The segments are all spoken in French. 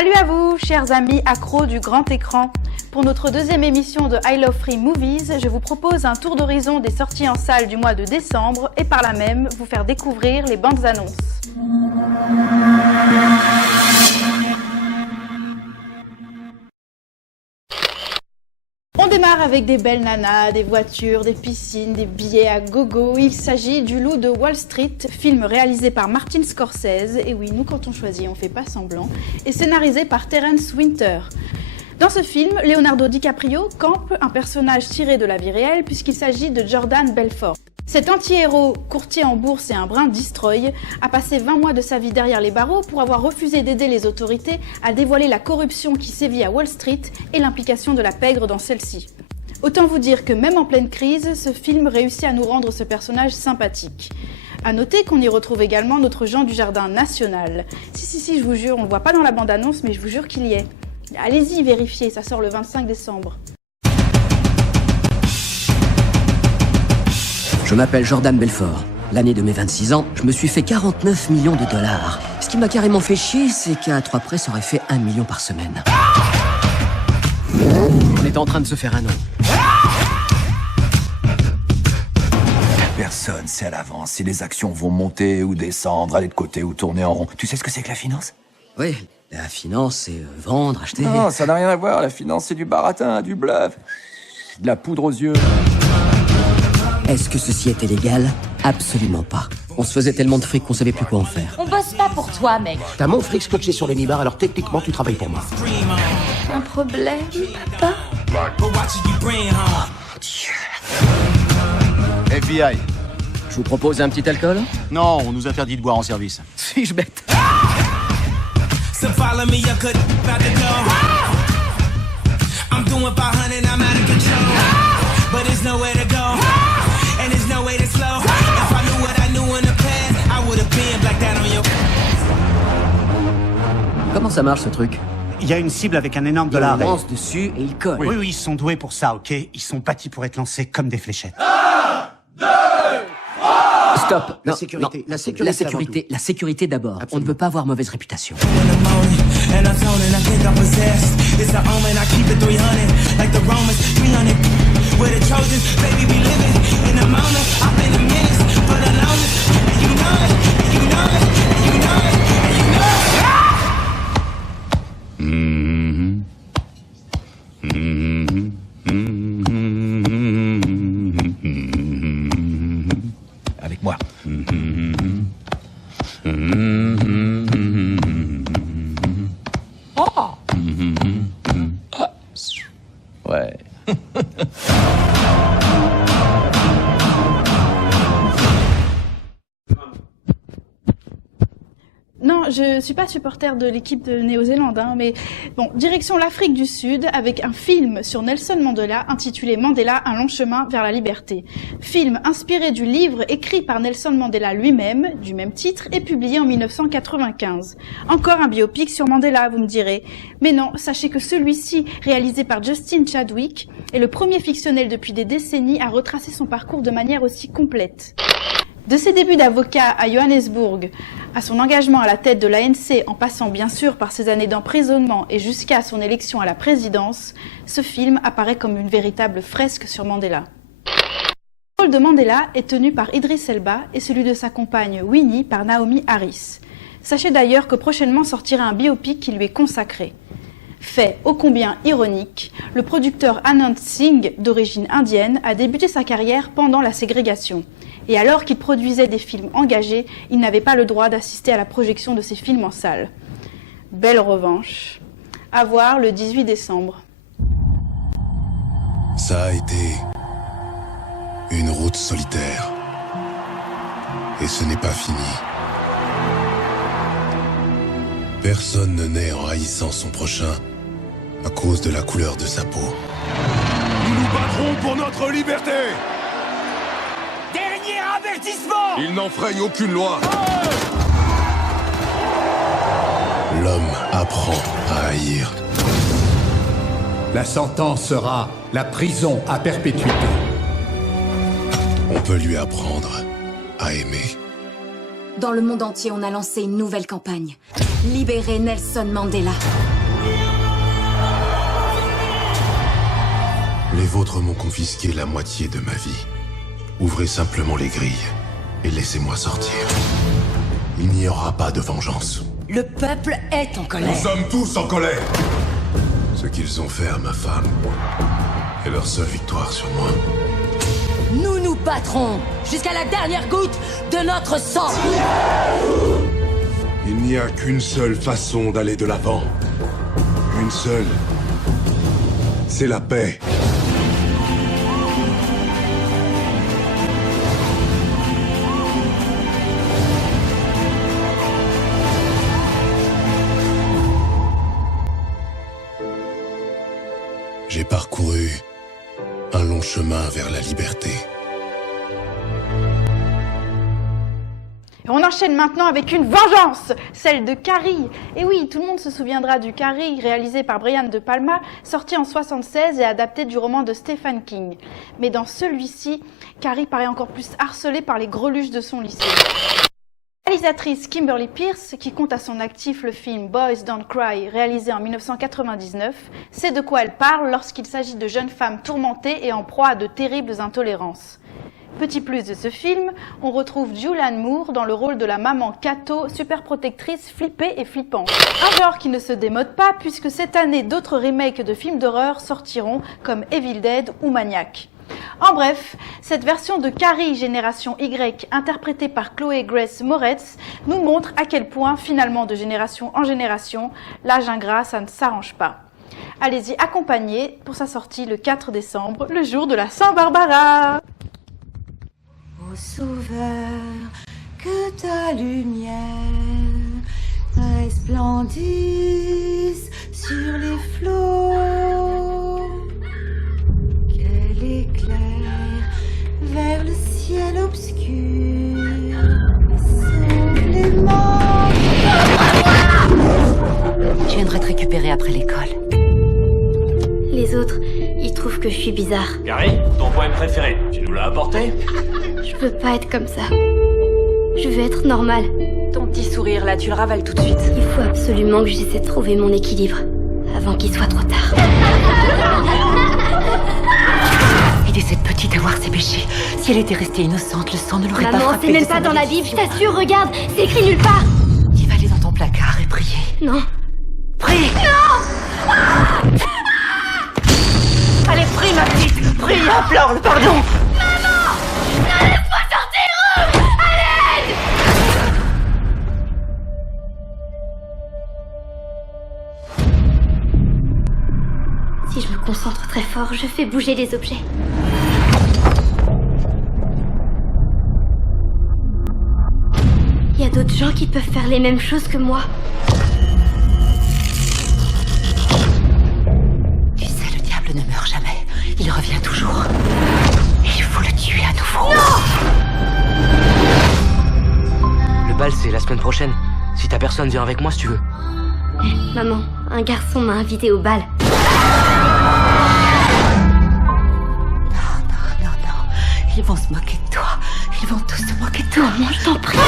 Salut à vous, chers amis accros du grand écran. Pour notre deuxième émission de I Love Free Movies, je vous propose un tour d'horizon des sorties en salle du mois de décembre et par là même vous faire découvrir les bandes annonces. On démarre avec des belles nanas, des voitures, des piscines, des billets à gogo. Il s'agit du Loup de Wall Street, film réalisé par Martin Scorsese, et oui, nous quand on choisit, on fait pas semblant, et scénarisé par Terence Winter. Dans ce film, Leonardo DiCaprio campe un personnage tiré de la vie réelle puisqu'il s'agit de Jordan Belfort. Cet anti-héros, courtier en bourse et un brin destroy, a passé 20 mois de sa vie derrière les barreaux pour avoir refusé d'aider les autorités à dévoiler la corruption qui sévit à Wall Street et l'implication de la pègre dans celle-ci. Autant vous dire que même en pleine crise, ce film réussit à nous rendre ce personnage sympathique. A noter qu'on y retrouve également notre Jean Dujardin national. Si, je vous jure, on le voit pas dans la bande-annonce, mais je vous jure qu'il y est. Allez-y, vérifiez, ça sort le 25 décembre. Je m'appelle Jordan Belfort. L'année de mes 26 ans, je me suis fait 49 millions de dollars. Ce qui m'a carrément fait chier, c'est qu'à 3 près, ça aurait fait 1 million par semaine. On est en train de se faire un nom. Personne sait à l'avance si les actions vont monter ou descendre, aller de côté ou tourner en rond. Tu sais ce que c'est que la finance? Oui, la finance, c'est vendre, acheter... Non, ça n'a rien à voir. La finance, c'est du baratin, du bluff, de la poudre aux yeux. Est-ce que ceci était légal? Absolument pas. On se faisait tellement de fric qu'on savait plus quoi en faire. On bosse pas pour toi, mec. T'as mon fric scotché sur les nibards, alors techniquement tu travailles pour moi. Un problème, papa? FBI. Je vous propose un petit alcool? Non, on nous interdit de boire en service. Suis-je bête? Comment ça marche ce truc? Il y a une cible avec un énorme On dollar. lance dessus et il colle. Oui, ils sont doués pour ça, ok? Ils sont bâtis pour être lancés comme des fléchettes. Stop. La Non, sécurité. non. La sécurité La sécurité d'abord. On ne veut pas avoir mauvaise réputation. Avec moi. Ouais. Non, je suis pas supporter de l'équipe de Néo-Zélande, mais bon, direction l'Afrique du Sud avec un film sur Nelson Mandela intitulé Mandela, un long chemin vers la liberté. Film inspiré du livre écrit par Nelson Mandela lui-même, du même titre, et publié en 1995. Encore un biopic sur Mandela, vous me direz. Mais non, sachez que celui-ci, réalisé par Justin Chadwick, est le premier fictionnel depuis des décennies à retracer son parcours de manière aussi complète. De ses débuts d'avocat à Johannesburg, à son engagement à la tête de l'ANC en passant bien sûr par ses années d'emprisonnement et jusqu'à son élection à la présidence, ce film apparaît comme une véritable fresque sur Mandela. Le rôle de Mandela est tenu par Idris Elba et celui de sa compagne Winnie par Naomi Harris. Sachez d'ailleurs que prochainement sortira un biopic qui lui est consacré. Fait ô combien ironique, le producteur Anand Singh, d'origine indienne, a débuté sa carrière pendant la ségrégation. Et alors qu'il produisait des films engagés, il n'avait pas le droit d'assister à la projection de ses films en salle. Belle revanche. À voir le 18 décembre. Ça a été une route solitaire. Et ce n'est pas fini. Personne ne naît en haïssant son prochain à cause de la couleur de sa peau. Nous nous battrons pour notre liberté! Dernier avertissement! Il n'enfreigne aucune loi! L'homme apprend à haïr. La sentence sera la prison à perpétuité. On peut lui apprendre à aimer. Dans le monde entier, on a lancé une nouvelle campagne. Libérer Nelson Mandela. Les vôtres m'ont confisqué la moitié de ma vie. Ouvrez simplement les grilles et laissez-moi sortir. Il n'y aura pas de vengeance. Le peuple est en colère. Nous sommes tous en colère. Ce qu'ils ont fait à ma femme est leur seule victoire sur moi. Nous nous battrons jusqu'à la dernière goutte de notre sang. Il n'y a qu'une seule façon d'aller de l'avant. Une seule. C'est la paix. J'ai parcouru un long chemin vers la liberté. On enchaîne maintenant avec une vengeance, celle de Carrie. Et oui, tout le monde se souviendra du Carrie, réalisé par Brian De Palma, sorti en 1976 et adapté du roman de Stephen King. Mais dans celui-ci, Carrie paraît encore plus harcelée par les greluches de son lycée. La réalisatrice Kimberly Peirce, qui compte à son actif le film Boys Don't Cry, réalisé en 1999, sait de quoi elle parle lorsqu'il s'agit de jeunes femmes tourmentées et en proie à de terribles intolérances. Petit plus de ce film, on retrouve Julianne Moore dans le rôle de la maman Cato, super protectrice, flippée et flippante. Un genre qui ne se démode pas puisque cette année d'autres remakes de films d'horreur sortiront comme Evil Dead ou Maniac. En bref, cette version de Carrie Génération Y, interprétée par Chloé Grace Moretz, nous montre à quel point, finalement de génération en génération, l'âge ingrat, ça ne s'arrange pas. Allez-y accompagnez pour sa sortie le 4 décembre, le jour de la Saint-Barbara. Ô Sauveur, que ta lumière resplendisse sur les flots, qu'elle éclaire vers le ciel obscur, sauve les morts. Je viendrai te récupérer après l'école. Les autres, ils trouvent que je suis bizarre. Carrie, ton poème préféré, tu nous l'as apporté? Je veux pas être comme ça. Je veux être normale. Ton petit sourire là, tu le ravales tout de suite. Il faut absolument que j'essaie de trouver mon équilibre avant qu'il soit trop tard. Aider cette petite à voir ses péchés. Si elle était restée innocente, le sang ne l'aurait pas frappée. frappée. Maman, c'est même pas dans la Bible, je t'assure, regarde, c'est écrit nulle part. Tu vas aller dans ton placard et prier. Non. Prie. Non. Allez, prie ma petite, prie, implore le pardon. Maman, laisse-moi sortir. À l'aide. Si je me concentre très fort, je fais bouger les objets. Il y a d'autres gens qui peuvent faire les mêmes choses que moi. Tu sais, le diable ne meurt jamais. Il revient toujours. Et il faut le tuer à nouveau. Non! Le bal, c'est la semaine prochaine. Si ta personne, viens avec moi si tu veux. Maman, un garçon m'a invité au bal. Non. Ils vont se moquer de toi. Ils vont tous se moquer de toi. Maman, je t'en prie.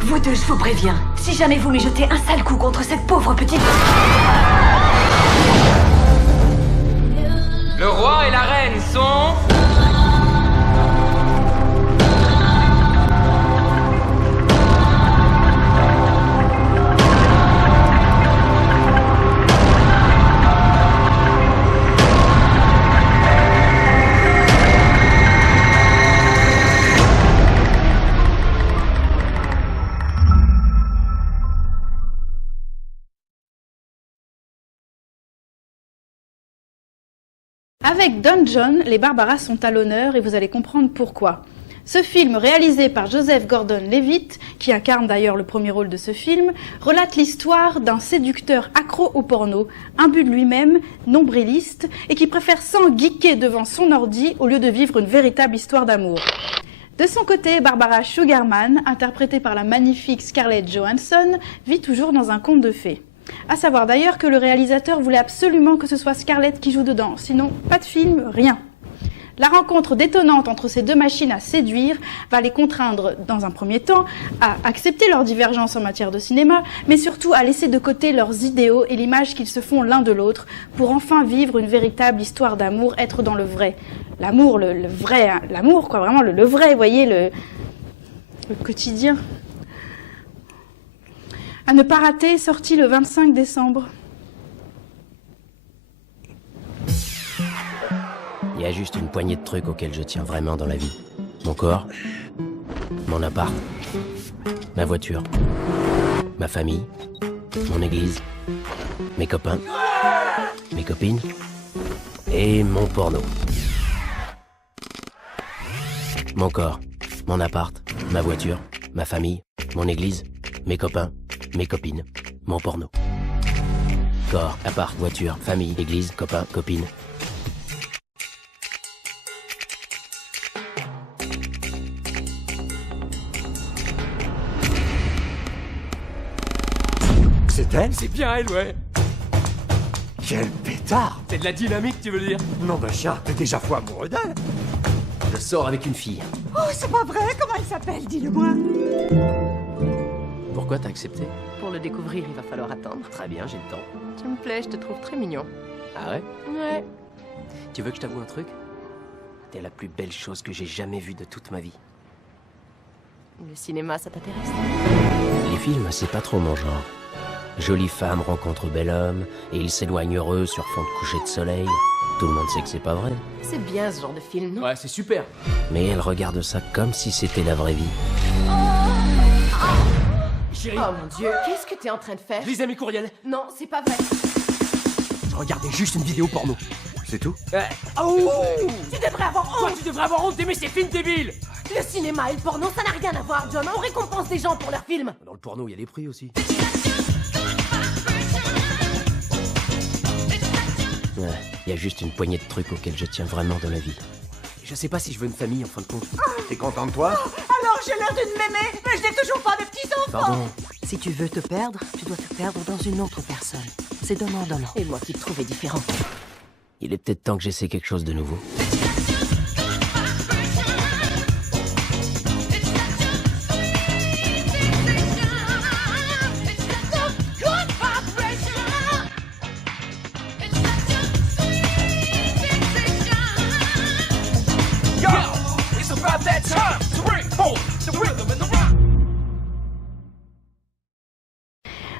Vous deux, je vous préviens. Si jamais vous lui jetez un sale coup contre cette pauvre petite... Le roi et la reine sont... Avec Don John, les Barbaras sont à l'honneur et vous allez comprendre pourquoi. Ce film, réalisé par Joseph Gordon-Levitt, qui incarne d'ailleurs le premier rôle de ce film, relate l'histoire d'un séducteur accro au porno, imbu de lui-même, nombriliste, et qui préfère s'engeeker devant son ordi au lieu de vivre une véritable histoire d'amour. De son côté, Barbara Sugarman, interprétée par la magnifique Scarlett Johansson, vit toujours dans un conte de fées. À savoir d'ailleurs que le réalisateur voulait absolument que ce soit Scarlett qui joue dedans, sinon pas de film, rien. La rencontre détonnante entre ces deux machines à séduire va les contraindre, dans un premier temps, à accepter leurs divergences en matière de cinéma, mais surtout à laisser de côté leurs idéaux et l'image qu'ils se font l'un de l'autre, pour enfin vivre une véritable histoire d'amour, être dans le vrai. L'amour, le vrai, hein, l'amour, quoi, vraiment le vrai, vous voyez, le quotidien. À ne pas rater, sorti le 25 décembre. Il y a juste une poignée de trucs auxquels je tiens vraiment dans la vie. Mon corps, mon appart, ma voiture, ma famille, mon église, mes copains, mes copines et mon porno. Mon corps, mon appart, ma voiture, ma famille, mon église, mes copains, mes copines, mon porno. Corps, appart, voiture, famille, église, copains, copines. C'est elle? C'est bien elle, ouais. Quel pétard! C'est de la dynamique, tu veux dire? Non de chien, t'es déjà fou amoureux d'elle? Je sors avec une fille. Oh, c'est pas vrai. Comment elle s'appelle? Dis-le-moi. Pourquoi t'as accepté? Pour le découvrir, il va falloir attendre. Très bien, j'ai le temps. Tu me plais, je te trouve très mignon. Ah ouais? Ouais. Tu veux que je t'avoue un truc? T'es la plus belle chose que j'ai jamais vue de toute ma vie. Le cinéma, ça t'intéresse? Les films, c'est pas trop mon genre. Jolie femme rencontre bel homme, et ils s'éloignent heureux sur fond de coucher de soleil. Tout le monde sait que c'est pas vrai. C'est bien ce genre de film, non? Ouais, c'est super. Mais elle regarde ça comme si c'était la vraie vie. Chérie, Oh mon Dieu, qu'est-ce que t'es en train de faire? je lisais mes courriels. Non, c'est pas vrai. Je regardais juste une vidéo porno. C'est tout? Oh, Tu devrais avoir toi, honte. tu devrais avoir honte d'aimer ces films débiles. Le cinéma et le porno, ça n'a rien à voir, John. On récompense les gens pour leurs films. Dans le porno, il y a des prix aussi. Ouais, il y a juste une poignée de trucs auxquels je tiens vraiment dans la vie. Je sais pas si je veux une famille en fin de compte. T'es content de toi? Alors j'ai l'air d'une mémé, mais je n'ai toujours pas de petits-enfants. Pardon. Si tu veux te perdre, tu dois te perdre dans une autre personne. C'est donnant-donnant. Et moi qui te trouvais différent. Il est peut-être temps que j'essaie quelque chose de nouveau.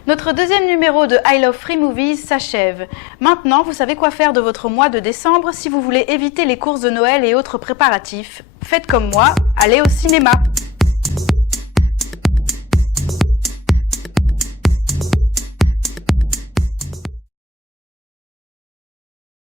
Notre deuxième numéro de I Love Free Movies s'achève. Maintenant, vous savez quoi faire de votre mois de décembre si vous voulez éviter les courses de Noël et autres préparatifs. Faites comme moi, allez au cinéma.